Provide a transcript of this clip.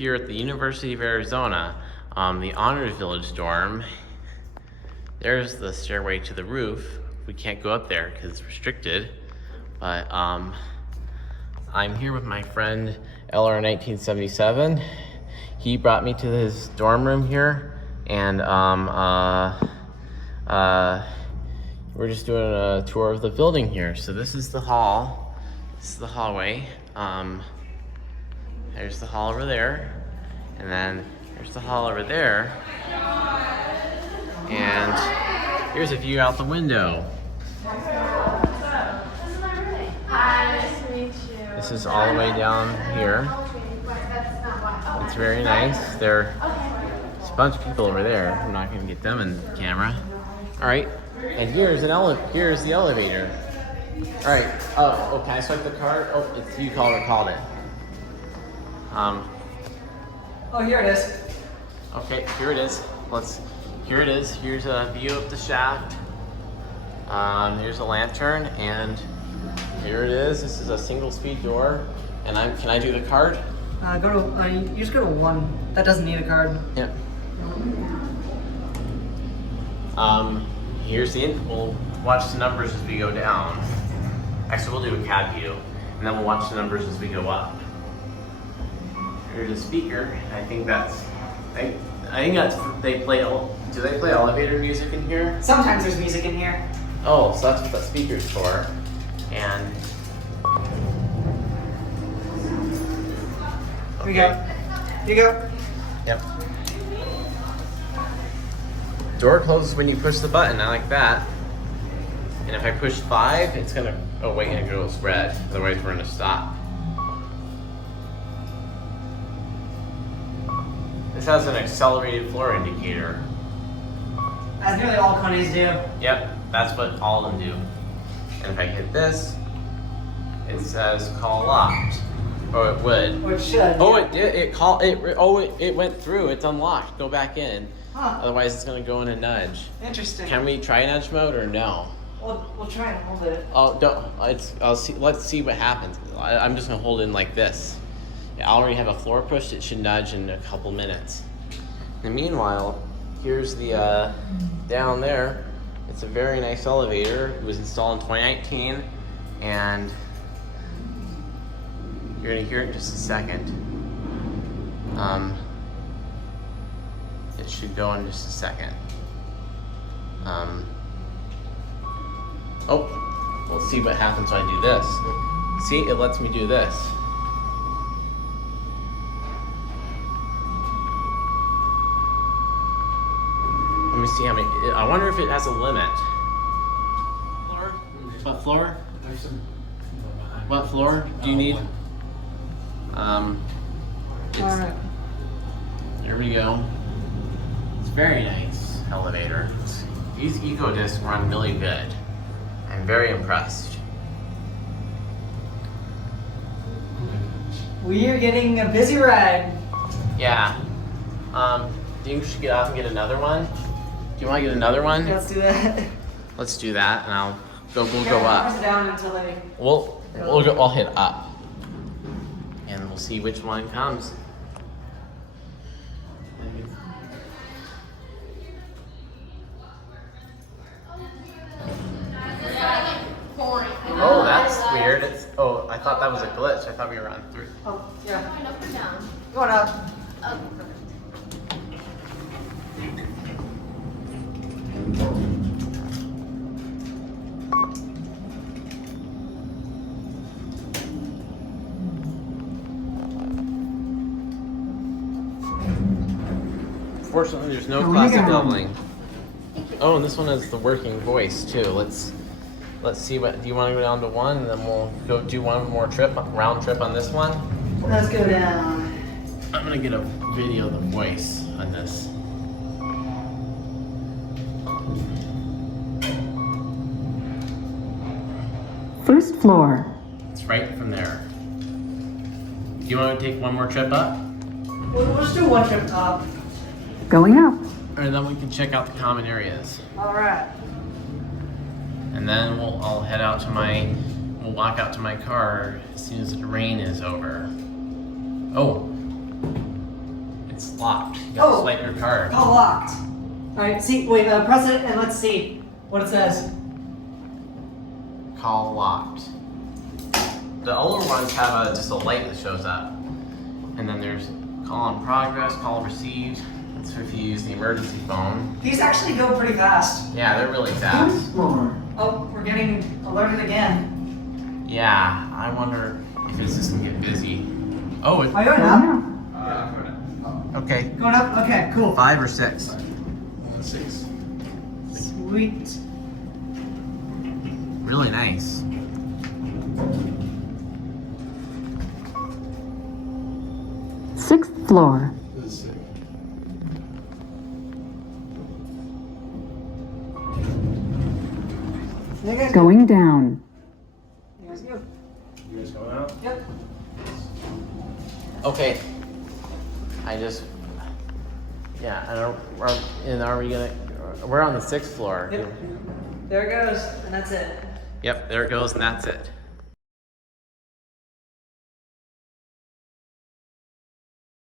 here at the University of Arizona, the Honors Village dorm. There's the stairway to the roof. We can't go up there because it's restricted, but I'm here with my friend LR1977. He brought me to his dorm room here, and we're just doing a tour of the building here. So this is the hall. This is the hallway. There's the hall over there, and then there's the hall over there, and here's a view out the window. Hi, nice to meet you. This is all the way down here. It's very nice. There's a bunch of people over there. I'm not going to get them in the camera. All right, and here's the elevator. All right. Oh, can I swipe the card? Oh, it's you called it. Oh, here it is. Okay, here it is. Here it is. Here's a view of the shaft. Here's a lantern, and here it is. This is a single speed door. And can I do the card? You just go to 1. That doesn't need a card. Yep. We'll watch the numbers as we go down. Actually, we'll do a CAD view, and then we'll watch the numbers as we go up. Here's a speaker. I think that's do they play elevator music in here? Sometimes there's music in here. Oh, so that's what the speaker's for. And Here we go. Here you go. Yep. Door closes when you push the button. I like that. And if I push 5, it's gonna. Oh wait, it goes red. Otherwise, we're gonna stop. This has an accelerated floor indicator. As nearly all KONEs do. Yep, that's what all of them do. And if I hit this, it says call locked. Or it would. Or it should. Oh, it did. It went through. It's unlocked. Go back in. Huh. Otherwise, it's gonna go in a nudge. Interesting. Can we try nudge mode or no? We'll try and hold it. Oh, don't. I'll see. Let's see what happens. I'm just gonna hold it in like this. I already have a floor pushed. It should nudge in a couple minutes. And meanwhile, here's the down there. It's a very nice elevator. It was installed in 2019, and you're gonna hear it in just a second. It should go in just a second. Oh, we'll see what happens when I do this. See, it lets me do this. Let me see how many. I wonder if it has a limit. Floor? What floor? What floor do you need? Alright. There we go. It's very nice elevator. These Ecodiscs run really good. I'm very impressed. We are getting a busy ride. Yeah. Do you should get off and get another one? Do you want to get another one? Let's do that. Let's do that, and we'll go Press up. it down until they... I'll hit up, and we'll see which one comes. Oh, that's weird. I thought that was a glitch. I thought we were on 3. Oh, yeah. Going up or down? Going up. Oh. Fortunately, there's no classic leveling. Oh, and this one has the working voice too. Let's see what. Do you want to go down to 1, and then we'll go do one more round trip on this one? Let's go down. I'm gonna get a video of the voice on this. First floor. It's right from there. Do you want to take one more trip up? We'll just do 1 trip up. Going up. And then we can check out the common areas. Alright. And then we'll walk out to my car as soon as the rain is over. Oh, It's locked. You gotta Oh. swipe your card. Oh, locked. Alright, see, wait, press it and let's see what it says. Call locked. The older ones have just a light that shows up. And then there's call in progress, call received. That's if you use the emergency phone. These actually go pretty fast. Yeah, they're really fast. First floor. Oh, we're getting alerted again. Yeah, I wonder if it's just gonna get busy. Oh, Are you going Going up? up. okay. Going up? Okay, cool. 5 or 6? 6. Sweet. Really nice. Sixth floor. This is 6. There you guys Going down. You guys go. You guys going out? Yep. Okay. Yeah, are we gonna, we're on the 6th floor. Yep. There it goes, and that's it. Yep, there it goes, and that's it.